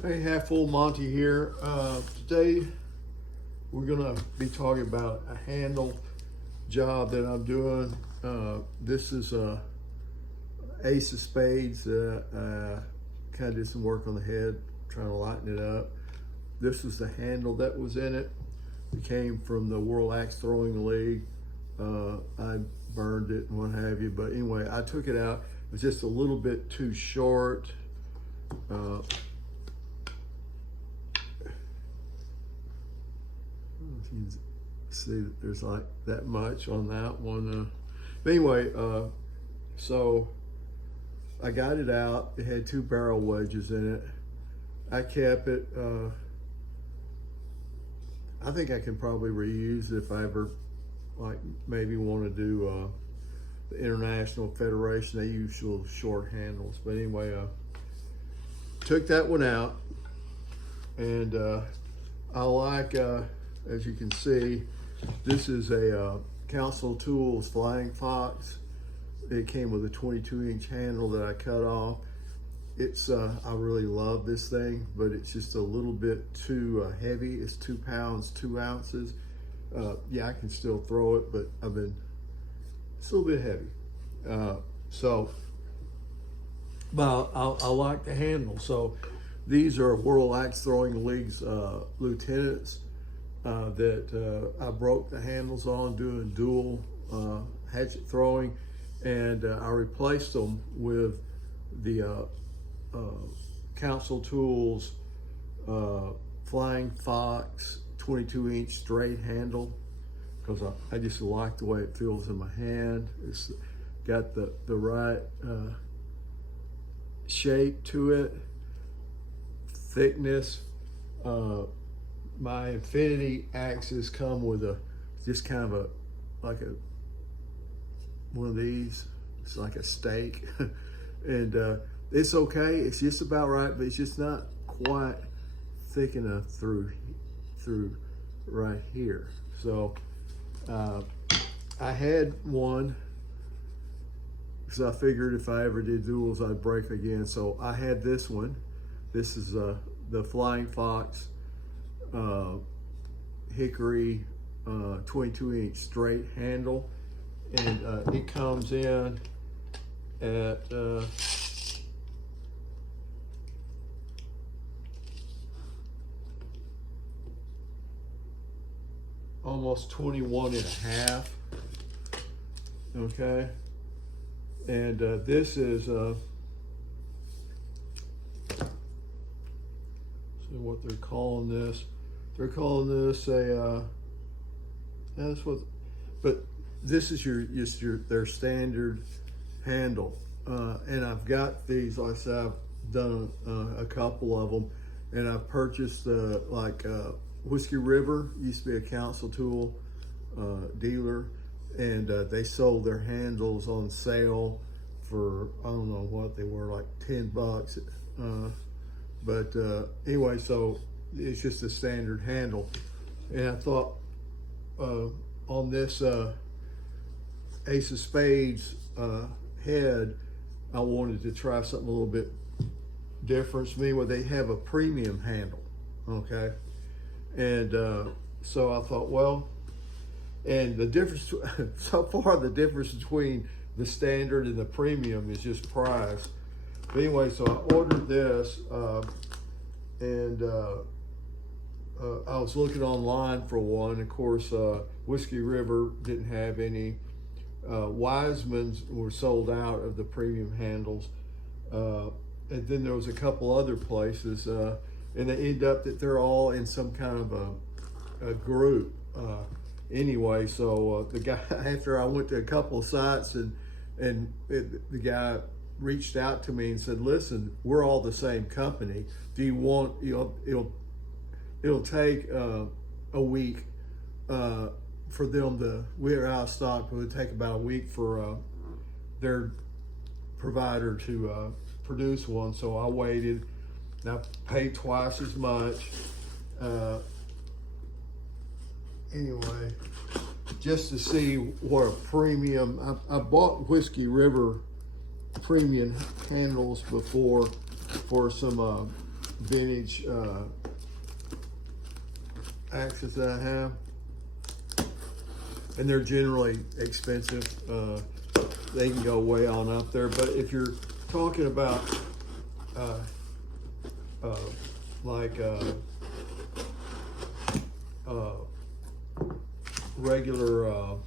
Hey, Half Full Monty here. Today we're gonna be talking about a handle job that I'm doing. This is Ace of Spades. Kind of did some work on the head, trying to lighten it up. This is the handle that was in it. It came from the World Axe Throwing League. I burned it and what have you, but anyway, I took it out. It was just a little bit too short. You can see that there's like that much on that one. But anyway, so I got it out. It had 2 barrel wedges in it. I kept it. I think I can probably reuse it if I ever like maybe want to do the International Federation. They use little short handles. But anyway, took that one out, and I like, as you can see, this is a Council Tools Flying Fox. It came with a 22-inch handle that I cut off. It's I really love this thing, but it's just a little bit too heavy. It's 2 pounds 2 ounces. Yeah, I can still throw it, but it's a little bit heavy. But I like the handle. So these are World Axe Throwing League's lieutenants that I broke the handles on doing dual hatchet throwing, and I replaced them with the Council Tools Flying Fox 22-inch straight handle, because I just like the way it feels in my hand. It's got the right shape to it, thickness. My Infinity axes come with just kind of like one of these. It's like a steak, and it's okay. It's just about right, but it's just not quite thick enough through right here. So I had one because I figured if I ever did duels, I'd break again. So I had this one. This is the Flying Fox hickory 22-inch straight handle, and it comes in at almost 21 and a half. Okay, and this is what they're calling this. They're calling this a that's what, but this is their standard handle. And I've got these, like I said, I've done a couple of them, and I've purchased Whiskey River used to be a Council Tool dealer, and they sold their handles on sale for, I don't know what they were, like $10. But anyway, so it's just a standard handle. And I thought on this Ace of Spades head, I wanted to try something a little bit different. Meanwhile, they have a premium handle, okay? And so I thought, well, and the difference, so far the difference between the standard and the premium is just price. But anyway, so I ordered this, and I was looking online for one. Of course, Whiskey River didn't have any. Wiseman's were sold out of the premium handles. And then there was a couple other places, and they end up that they're all in some kind of a group. Anyway, so the guy, after I went to a couple of sites, and the guy reached out to me and said, "Listen, we're all the same company. Do you want, it'll take a week for them to, we're out of stock, but it would take about a week for their provider to produce one." So I waited, and I paid twice as much. Anyway, just to see what a premium, I bought Whiskey River premium handles before for some vintage axes that I have, and they're generally expensive. They can go way on up there, but if you're talking about like regular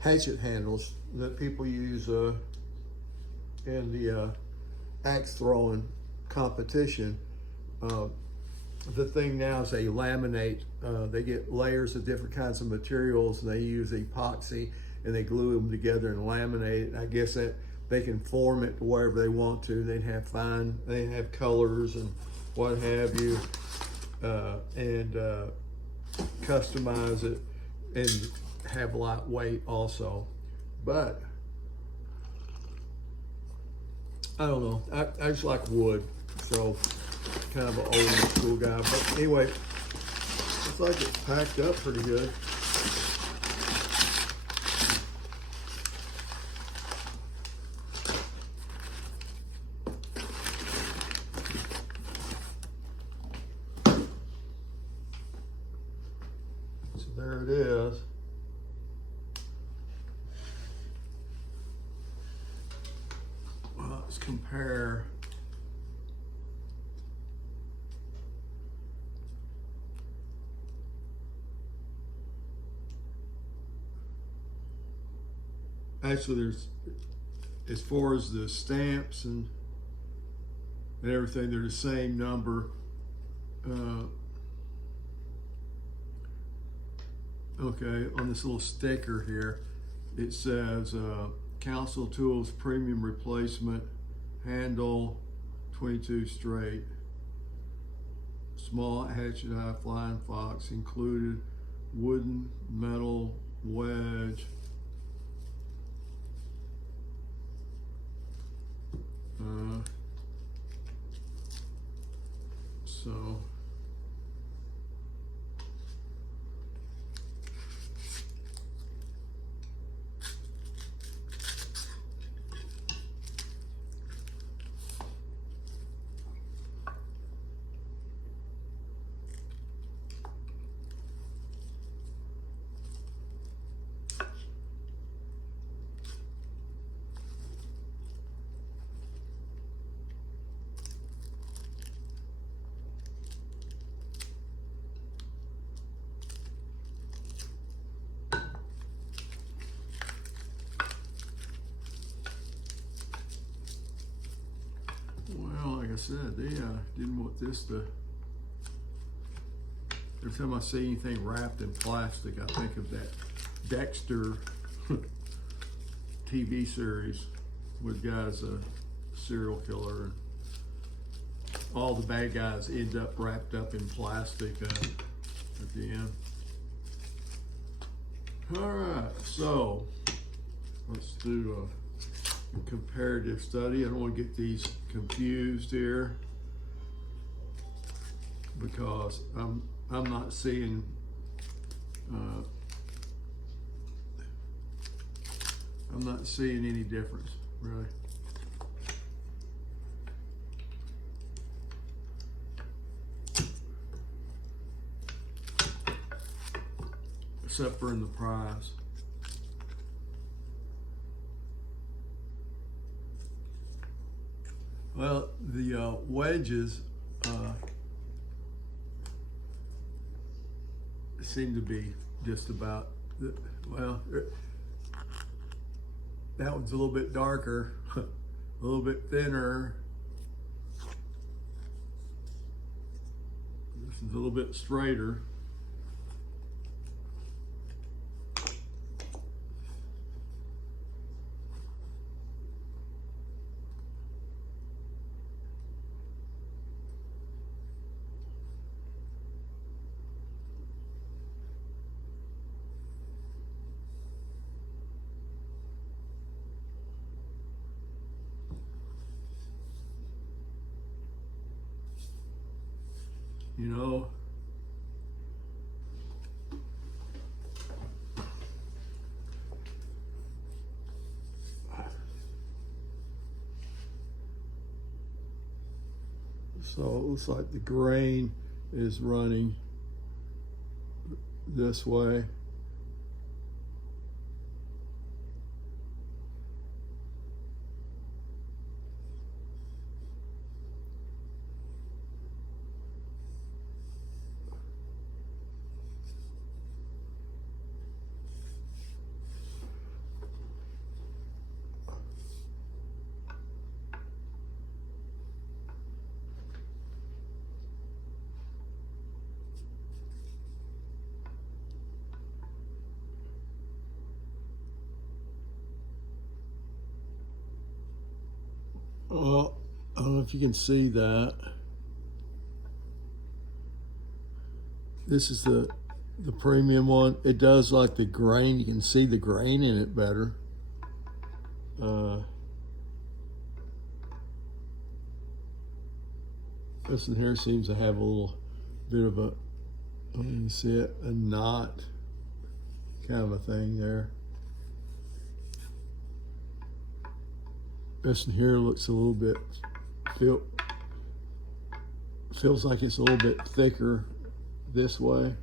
hatchet handles that people use in the axe throwing competition, the thing now is they laminate, they get layers of different kinds of materials, and they use epoxy and they glue them together and laminate it. I guess that they can form it to wherever they want to. They have colors and what have you, and customize it and have lightweight also. But I don't know, I just like wood, so kind of an old school guy. But anyway, looks like it's packed up pretty good. So there it is. Well, let's compare. Actually, there's, as far as the stamps and everything, they're the same number. Okay, on this little sticker here, it says Council Tools Premium Replacement Handle 22 straight. Small hatchet eye flying fox included, wooden metal wedge. So like I said, they didn't want this to. Every time I see anything wrapped in plastic, I think of that Dexter TV series with guys a serial killer, and all the bad guys end up wrapped up in plastic at the end. All right, so let's do a comparative study. I don't want to get these confused here because I'm not seeing any difference really. Except for in the price. Well, the wedges seem to be just about, well, that one's a little bit darker, a little bit thinner. This is a little bit straighter. You know, So it looks like the grain is running this way. Oh, I don't know if you can see that. This is the premium one. It does like the grain. You can see the grain in it better. This one here seems to have a little bit of a, you see it, a knot kind of a thing there. This one here looks a little bit, feels like it's a little bit thicker this way.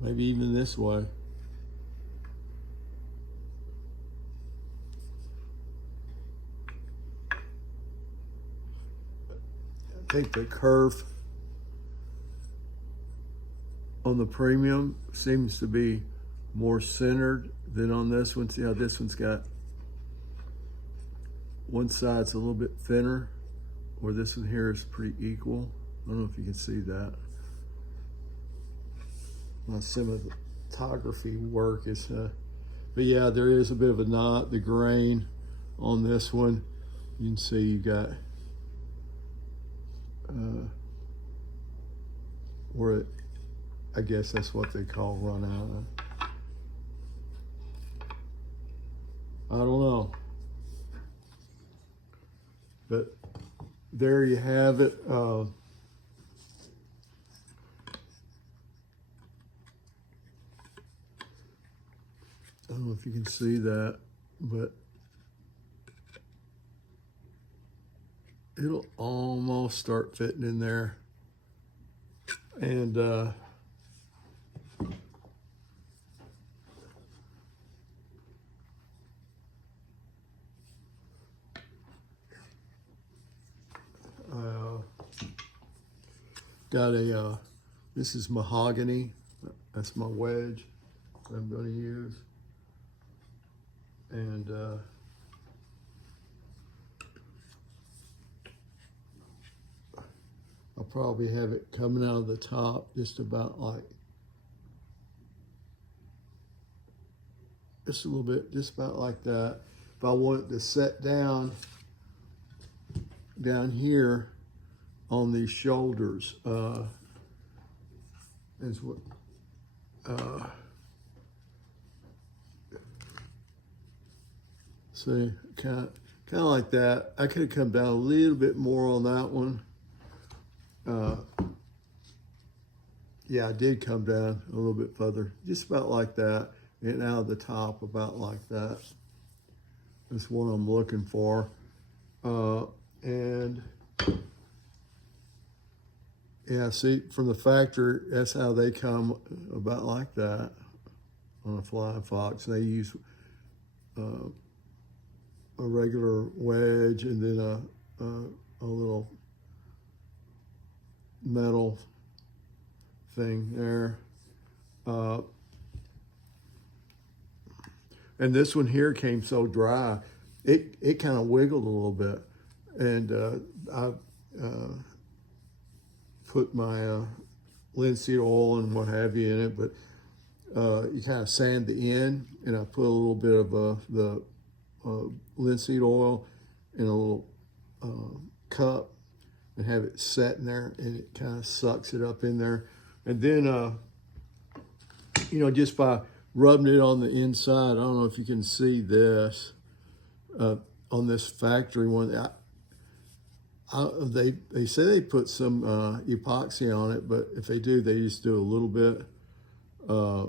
Maybe even this way. I think the curve on the premium seems to be more centered than on this one. See how this one's got, one side's a little bit thinner, or this one here is pretty equal. I don't know if you can see that. My cinematography work is, but yeah, there is a bit of a knot. The grain on this one, you can see you got where it, I guess that's what they call run out. I don't know. But there you have it. I don't know if you can see that, but it'll almost start fitting in there. And got a, this is mahogany. That's my wedge that I'm going to use. And I'll probably have it coming out of the top just about like, just a little bit, just about like that. If I want it to set down here on these shoulders, is what, see, kind of like that. I could have come down a little bit more on that one. Yeah, I did come down a little bit further, just about like that, and out of the top about like that. That's what I'm looking for. And yeah, see, from the factory, that's how they come, about like that on a Flying Fox. They use a regular wedge and then a little metal thing there. And this one here came so dry, it kind of wiggled a little bit. And I put my linseed oil and what have you in it, but you kind of sand the end, and I put a little bit of the linseed oil in a little cup and have it set in there, and it kind of sucks it up in there. And then, you know, just by rubbing it on the inside, I don't know if you can see this on this factory one. They say they put some epoxy on it, but if they do, they just do a little bit. I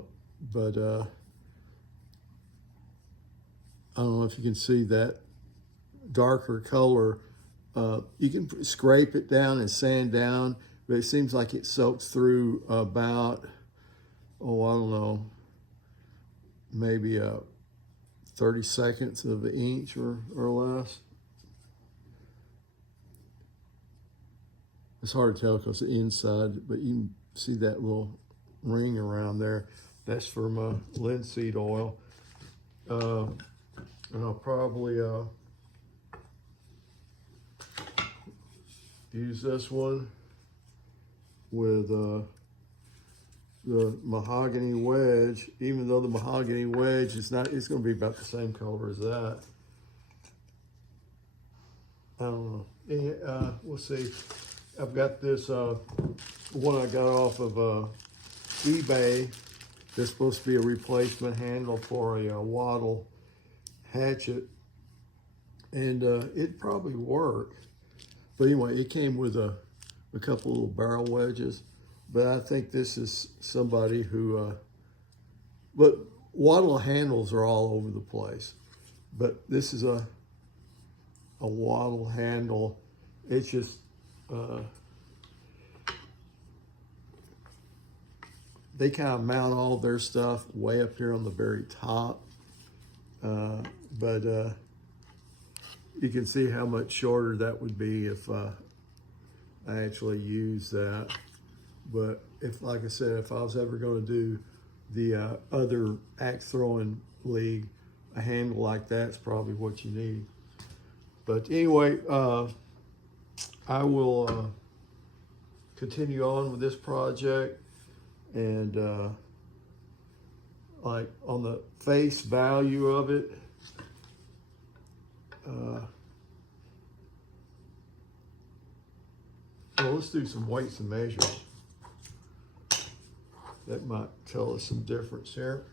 don't know if you can see that darker color, you can scrape it down and sand down, but it seems like it soaks through about, oh, I don't know, maybe 30 seconds of an inch or less. It's hard to tell because the inside, but you can see that little ring around there. That's for my linseed oil. And I'll probably use this one with the mahogany wedge, even though the mahogany wedge is not, it's going to be about the same color as that. I don't know. We'll see. I've got this one I got off of eBay. There's supposed to be a replacement handle for a wattle hatchet, and it'd probably work. But anyway, it came with a couple little barrel wedges. But I think this is somebody who, but wattle handles are all over the place. But this is a wattle handle. It's just, they kind of mount all their stuff way up here on the very top. But you can see how much shorter that would be if I actually use that. But if, like I said, if I was ever going to do the other axe throwing league, a handle like that's probably what you need. But anyway, I will continue on with this project, and like on the face value of it, well, let's do some weights and measures. That might tell us some difference here.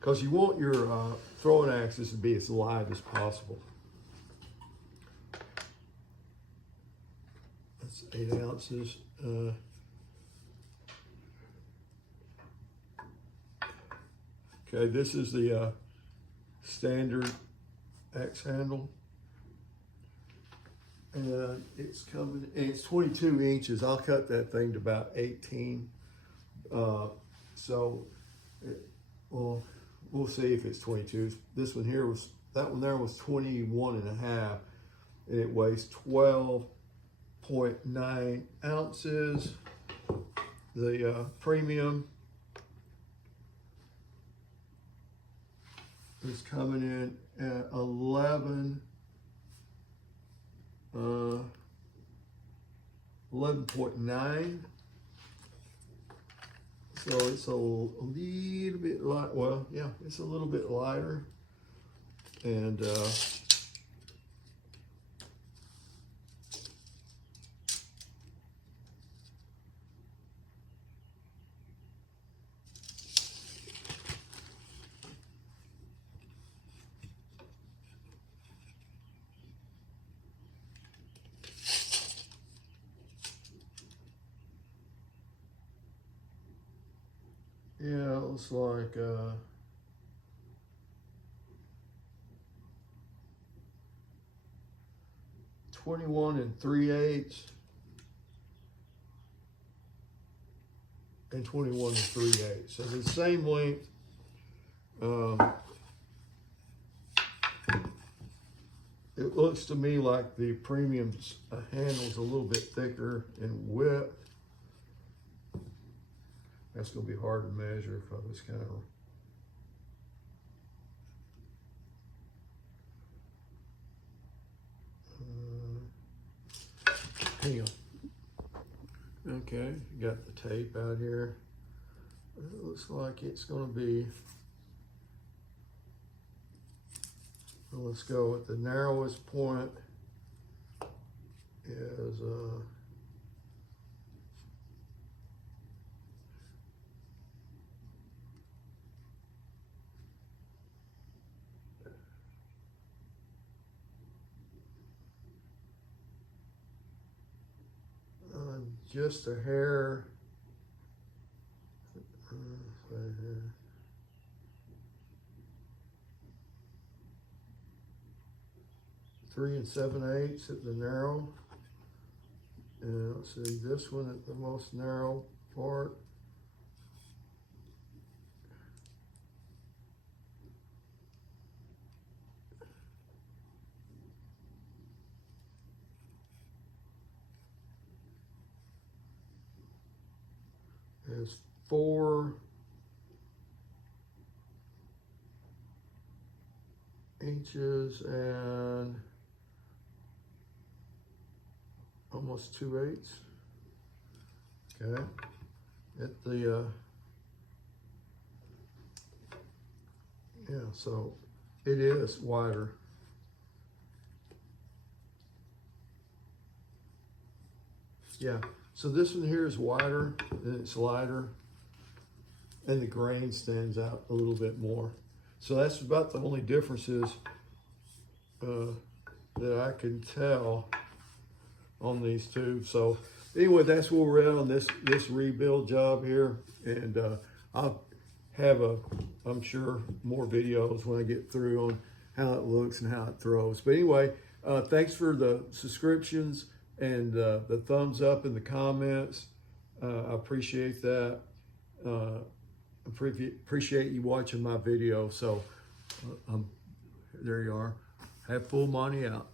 Because you want your throwing axes to be as light as possible. That's 8 ounces. Okay, this is the standard axe handle. And it's coming, and it's 22 inches. I'll cut that thing to about 18. Well, we'll see if it's 22. This one here was, that one there was 21 and a half, and it weighs 12.9 ounces. The premium is coming in at 11.9. So it's a little bit light. Well, yeah, it's a little bit lighter. And yeah, it looks like 21 3/8 and 21 3/8. So the same length. It looks to me like the premium handle's a little bit thicker in width. That's going to be hard to measure because it's kind of hang on. Okay, got the tape out here. It looks like it's going to be, well, let's go with the narrowest point is just a hair. 3 7/8 at the narrow. And let's see, this one at the most narrow part. Is 4 inches and almost 2/8. Okay, at the yeah, so it is wider. Yeah, so this one here is wider and it's lighter, and the grain stands out a little bit more. So that's about the only differences that I can tell on these two. So anyway, that's where we're at on this rebuild job here, and I'll have I'm sure more videos when I get through on how it looks and how it throws. But anyway, thanks for the subscriptions and the thumbs up in the comments. I appreciate that. Appreciate you watching my video. So there you are. Have full money out.